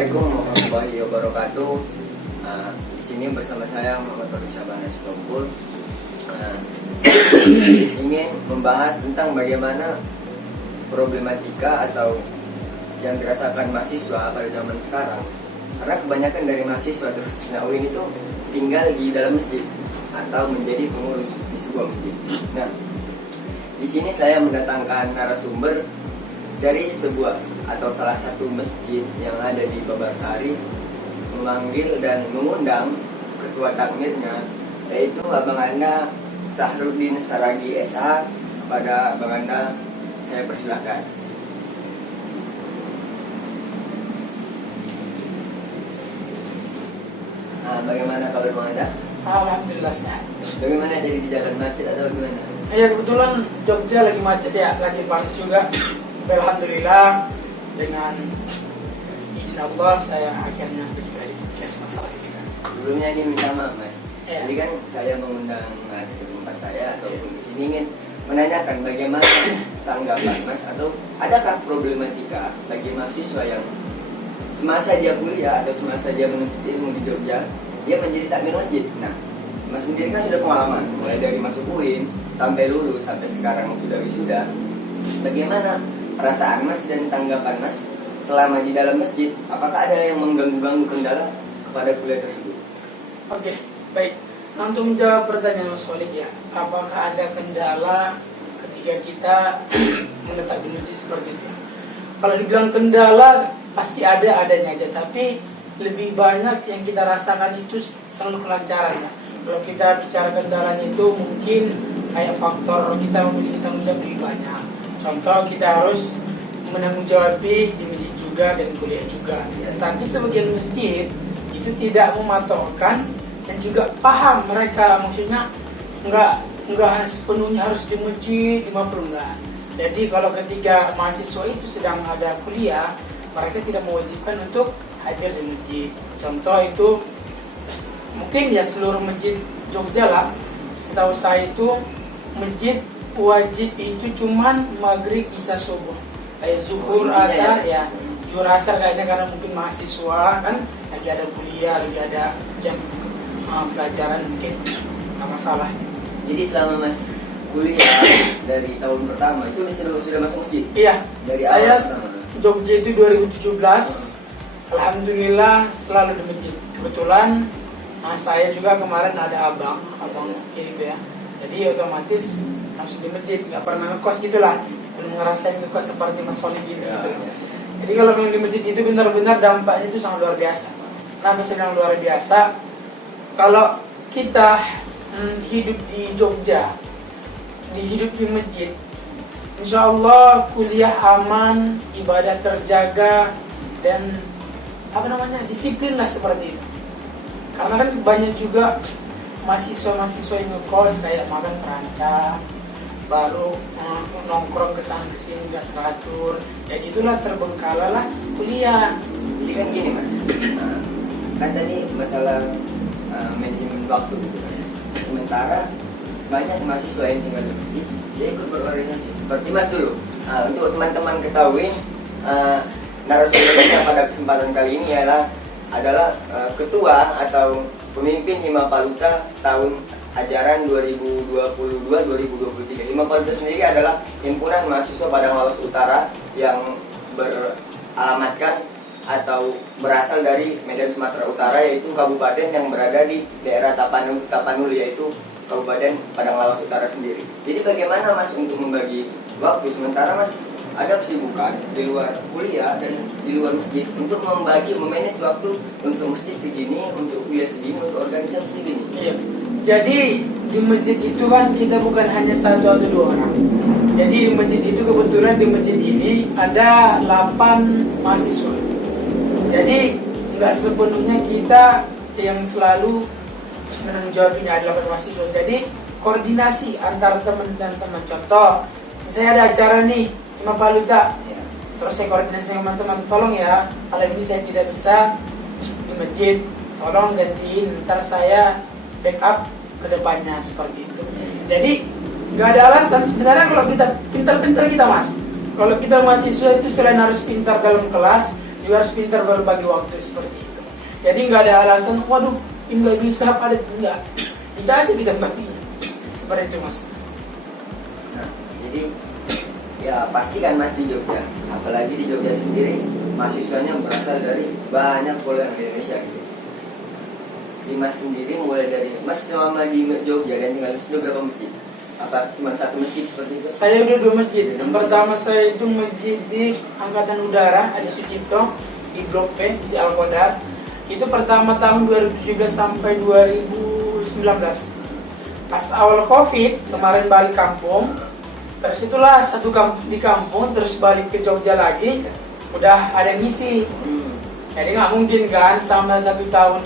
Assalamualaikum warahmatullahi wabarakatuh. Di sini bersama saya Muhammad Farid Syabana Istompul. Ingin membahas tentang bagaimana problematika atau yang dirasakan mahasiswa pada zaman sekarang. Karena kebanyakan dari mahasiswa khususnya UIN itu tinggal di dalam masjid atau menjadi pengurus di sebuah masjid. Nah, di sini saya mendatangkan narasumber dari sebuah atau salah satu masjid yang ada di Babarsari, memanggil dan mengundang ketua takmirnya, yaitu Abang Anda Sahruddin Saragi SH. Pada Abang Anda saya persilahkan. Bagaimana kabar Bang Anda? Alhamdulillah sehat. Bagaimana jadi di jalan macet atau gimana? Ya kebetulan Jogja lagi macet ya, lagi panas juga. Alhamdulillah dengan izin Allah saya akhirnya balik ke masalah ini. Sebelumnya ini minta maaf Mas. Ya. Jadi kan saya mengundang Mas ke tempat saya ataupun di sini ingin menanyakan bagaimana tanggapan Mas atau adakah problematika bagi mahasiswa yang semasa dia kuliah atau semasa dia menuntut ilmu di Jogja, dia menjadi takmir masjid. Nah, Mas sendiri kan sudah pengalaman mulai dari masuk UIN sampai lulus sampai sekarang sudah wisuda. Bagaimana perasaan Mas dan tanggapan Mas selama di dalam masjid? Apakah ada yang mengganggu kendala kepada kuliah tersebut? Oke, baik. Nah, untuk menjawab pertanyaan Mas Khalid ya, apakah ada kendala ketika kita menetap di masjid seperti itu? Kalau dibilang kendala pasti adanya aja, tapi lebih banyak yang kita rasakan itu selalu kelancaran ya. Kalau kita bicara kendalanya itu mungkin kayak faktor kita memiliki tanggung jawab lebih banyak. Contoh kita harus menanggung jawab di masjid juga dan kuliah juga. Ya, tapi sebagian masjid itu tidak mematokkan dan juga paham mereka, maksudnya enggak sepenuhnya harus di masjid 50 enggak. Jadi kalau ketika mahasiswa itu sedang ada kuliah, mereka tidak mewajibkan untuk hadir di masjid. Contoh itu mungkin ya seluruh masjid Jogja lah. Setahu saya itu masjid wajib itu cuman maghrib, isya, subuh. Kayak zuhur, asar ya. Zuhur, asar kayaknya karena mungkin mahasiswa kan lagi ada kuliah, lagi ada jam pelajaran mungkin nggak masalah. Jadi selama Mas kuliah dari tahun pertama itu sudah masuk masjid? Iya. Dari saya awal Jogja itu 2017. Alhamdulillah selalu di masjid. Kebetulan saya juga kemarin ada abang itu ya. Jadi otomatis langsung di masjid, nggak pernah ngekos gitulah, belum ngerasain ngekos seperti Mas Khalid gitu. Ya. Jadi kalau memang di masjid itu benar-benar dampaknya itu sangat luar biasa. Kenapa sedang luar biasa? Kalau kita hidup di Jogja, hidup di masjid, insya Allah kuliah aman, ibadah terjaga, dan disiplin lah seperti itu. Karena kan banyak juga mahasiswa yang ngekos kayak makan terancam, baru nongkrong kesana kesini nggak teratur, ya itulah terbengkalai lah kuliah. Jadi kan gini Mas, kan tadi masalah manajemen waktu gitu kan. Sementara banyak mahasiswa yang tinggal di masjid, dia ikut berorganisasi seperti Mas dulu. Untuk teman-teman ketahui, narasumber kita pada kesempatan kali ini adalah ketua atau pemimpin Himapaluta tahun ajaran 2022-2023. Himapaluta sendiri adalah himpunan mahasiswa Padang Lawas Utara yang beralamatkan atau berasal dari Medan Sumatera Utara, yaitu kabupaten yang berada di daerah Tapanuli, yaitu Kabupaten Padang Lawas Utara sendiri. Jadi bagaimana Mas untuk membagi waktu, sementara Mas ada kesibukan di luar kuliah dan di luar masjid, untuk memanage waktu untuk masjid segini, untuk kuliah segini, untuk organisasi segini? Iya. Jadi di masjid itu kan kita bukan hanya satu atau dua orang. Jadi di masjid itu kebetulan di masjid ini ada 8 mahasiswa. Jadi nggak sepenuhnya kita yang selalu menanggung jawabnya ada 8 mahasiswa. Jadi koordinasi antar teman dan teman. Contoh, misalnya ada acara nih Himapaluta, terus saya koordinasi dengan teman-teman, tolong ya, kalau ini saya tidak bisa di masjid, tolong gantiin, ntar saya backup ke depannya, seperti itu. Jadi nggak ada alasan sebenarnya kalau kita pintar-pintar kita Mas. Kalau kita mahasiswa itu selain harus pintar dalam kelas, juga harus pintar berbagi waktu seperti itu. Jadi nggak ada alasan, waduh ini nggak bisa padat, enggak. Bisa aja kita baginya. Seperti itu Mas. Nah, jadi ya pasti kan Mas di Jogja, apalagi di Jogja sendiri mahasiswanya berasal dari banyak pulau di Indonesia gitu. Di Mas sendiri mulai dari Mas selama di Jogja dan tinggal di sini berapa masjid? Apa cuma satu masjid seperti itu? Saya udah 2 masjid. Yang pertama saya itu masjid di Angkatan Udara Adi Sucipto di Blok P di Al-Qodar. Itu pertama tahun 2017 sampai 2019. Pas awal Covid kemarin balik kampung. Terus itulah satu di kampung terus balik ke Jogja lagi. Udah ada yang ngisi. Jadi nggak mungkin kan sama 1 tahun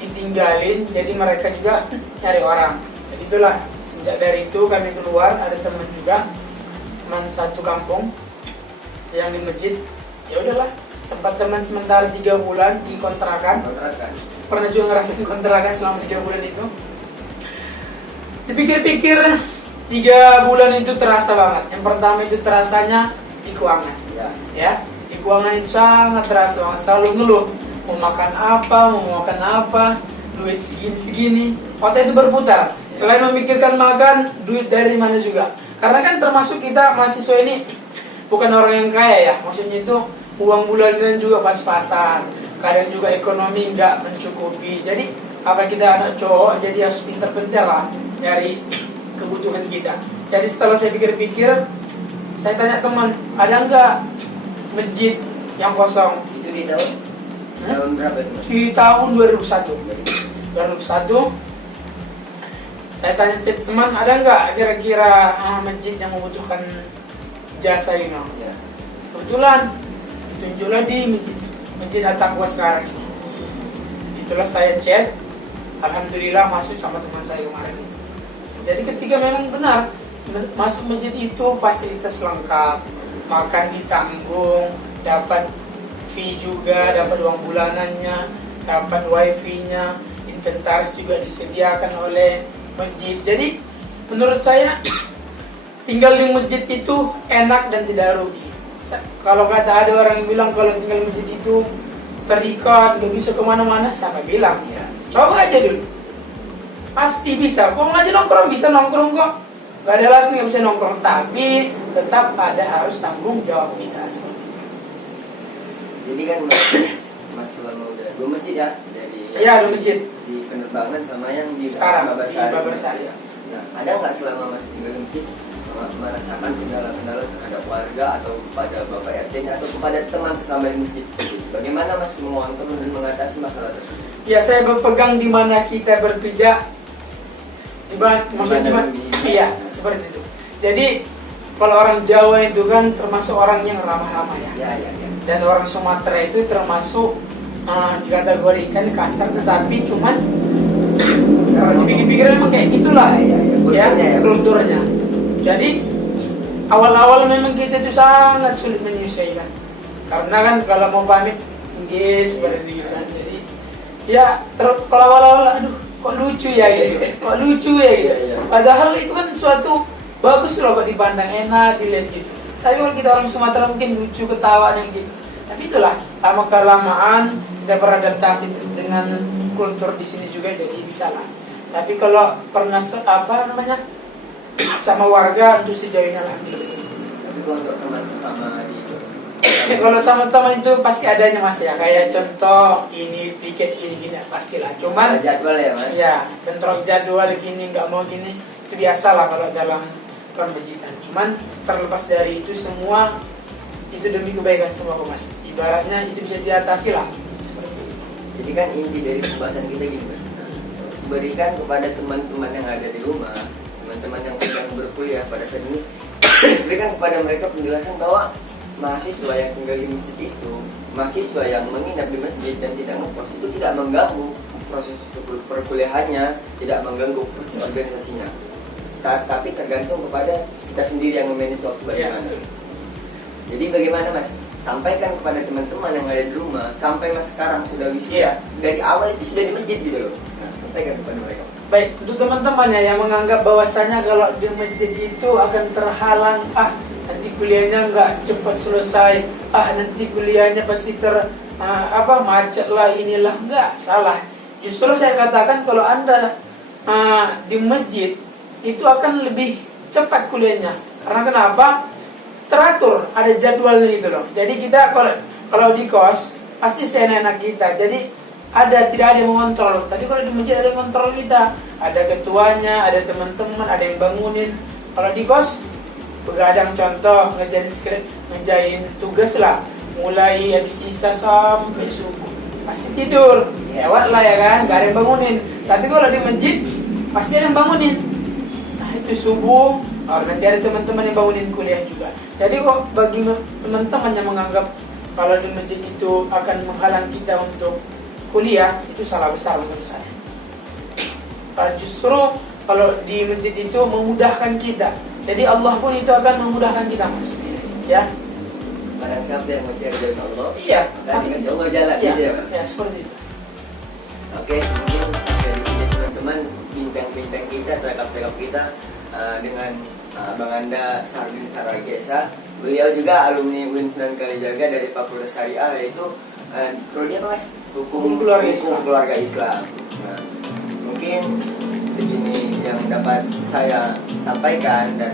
ditinggalin. Jadi mereka juga nyari orang. Jadi itulah. Sejak dari itu kami keluar, ada teman juga, teman satu kampung yang di masjid. Ya udahlah, tempat teman sementara 3 bulan di kontrakan. Pernah juga ngerasain kontrakan selama 3 bulan itu. Dipikir-pikir 3 bulan itu terasa banget. Yang pertama itu terasanya di keuangan. Ya, di keuangan itu sangat terasa banget. Selalu ngeluh, mau makan apa, duit segini. Otak itu berputar. Selain memikirkan makan, duit dari mana juga. Karena kan termasuk kita mahasiswa ini bukan orang yang kaya ya. Maksudnya itu uang bulanan juga pas-pasan. Kadang juga ekonomi nggak mencukupi. Jadi apa kita anak cowok jadi harus pintar-pintar lah nyari kebutuhan kita. Jadi setelah saya pikir-pikir, saya tanya teman, ada nggak masjid yang kosong? Itu di tahun berapa itu Mas? Di tahun 2001. Saya tanya cek teman, ada nggak kira-kira masjid yang membutuhkan jasa ini? Ya. Kebetulan ditunjuklah di masjid At-Taqwa sekarang ini. Itulah saya chat, alhamdulillah masuk sama teman saya kemarin. Jadi ketika memang benar masuk masjid itu fasilitas lengkap, makan ditanggung, dapat fee juga, dapat uang bulanannya, dapat wifi-nya, inventaris juga disediakan oleh masjid. Jadi menurut saya tinggal di masjid itu enak dan tidak rugi. Kalau kata ada orang yang bilang kalau tinggal di masjid itu terikat, nggak bisa kemana-mana, siapa bilang? Ya. Coba aja dulu, pasti bisa. Kok aja nongkrong bisa nongkrong kok. Gak ada alasan nggak bisa nongkrong, tapi tetap ada harus tanggung jawab kita seperti itu. Jadi kan Mas selama udah 2 masjid ya, dari Iya, 2 masjid. di penerbangan sama yang di Sekarang Babar di Sari. Babar Sari. Nah, ada nggak selama Mas tinggal di masjid merasakan kendala-kendala terhadap warga atau kepada Bapak RT atau kepada teman sesama di masjid seperti itu? Bagaimana Mas mengontrol dan mengatasi masalah tersebut? Ya, saya berpegang di mana kita berpijak. Maksudnya gimana? Iya, seperti itu. Jadi kalau orang Jawa itu kan termasuk orang yang ramah-ramah ya. Ya. Dan orang Sumatera itu termasuk dikategorikan kasar, tetapi cuman kalau dipikir-pikir memang kayak gitulah ya kulturnya. Jadi awal-awal memang kita itu sangat sulit menyesuaikan. Karena kan kalau mau pamit Inggris seperti itu kan. Jadi ya kalau awal-awal aduh kok lucu ya gitu. Iya. Padahal itu kan suatu bagus loh kok dipandang, enak dilihat gitu. Tapi kalau kita orang Sumatera mungkin lucu, ketawa dan gitu. Tapi itulah lama kelamaan kita beradaptasi dengan kultur di sini juga, jadi bisa lah. Tapi kalau pernah sama warga itu sejauh ini alhamdulillah. Tapi kalau untuk teman sesama di Kalau sama teman itu pasti adanya Mas ya, kayak contoh ini piket gini pastilah. Cuman jadwal ya Mas? ya bentrok jadwal gini nggak mau gini itu biasa lah kalau dalam perbejitan. Cuman terlepas dari itu semua itu demi kebaikan semua kok Mas. Ibaratnya itu bisa diatasi lah seperti itu. Jadi kan inti dari pembahasan kita gini Mas, berikan kepada teman-teman yang ada di rumah, teman-teman yang sedang berkuliah pada saat ini, berikan kepada mereka penjelasan bahwa mahasiswa yang tinggal di masjid itu, mahasiswa yang menginap di masjid dan tidak ngekos itu tidak mengganggu proses perkuliahannya, tidak mengganggu proses organisasinya. Tapi tergantung kepada kita sendiri yang memanage waktu bagaimana. Jadi bagaimana Mas? Sampaikan kepada teman-teman yang ada di rumah, sampai Mas sekarang sudah wisuda, dari awal itu sudah di masjid gitu loh. Nah, sampaikan kepada mereka. Baik, untuk teman-teman ya yang menganggap bahwasanya kalau di masjid itu akan terhalang, nanti nanti kuliahnya nggak cepat selesai, nanti kuliahnya pasti macet lah, inilah. Nggak, salah. Justru saya katakan kalau Anda di masjid itu akan lebih cepat kuliahnya. Karena kenapa? Teratur, ada jadwalnya gitu loh. Jadi kita kalau di kos pasti seenak kita. Jadi tidak ada yang mengontrol. Tapi kalau di masjid ada yang mengontrol kita. Ada ketuanya, ada teman-teman, ada yang bangunin. Kalau di kos begadang, contoh ngerjain tugas lah, mulai habis isya sampai subuh, pasti tidur, lewat lah ya kan, gak ada yang bangunin. Tapi kalau di masjid pasti ada yang bangunin. Nah itu subuh, nanti ada teman-teman yang bangunin kuliah juga. Jadi kok bagi teman-teman yang menganggap kalau di masjid itu akan menghalang kita untuk kuliah, itu salah besar menurut saya. Justru kalau di masjid itu memudahkan kita. Jadi Allah pun itu akan memudahkan kita, Mas. Ya. Barang siapa yang mencari dari Allah, Iya. nanti kasih Allah jalan, Iya, gitu ya, Pak? ya seperti itu. Oke, mungkin dari sini teman-teman, bincang-bincang kita, cakap-cakap kita dengan Abang Anda Sardin Saragesa. Beliau juga alumni UIN Sunan Kalijaga dari Fakultas Syariah, yaitu prodi apa, Mas? Hukum keluarga Islam. Nah, mungkin segini yang dapat saya sampaikan, dan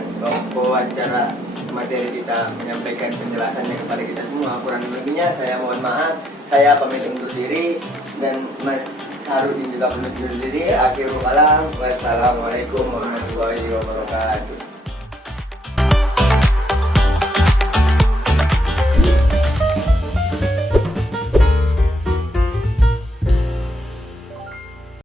wawancara materi kita menyampaikan penjelasannya kepada kita semua. Kurang lebihnya saya mohon maaf. Saya pamit undur diri, dan Mas Sarudin juga pamit undur diri. Akhirul kalam, wassalamualaikum warahmatullahi wabarakatuh.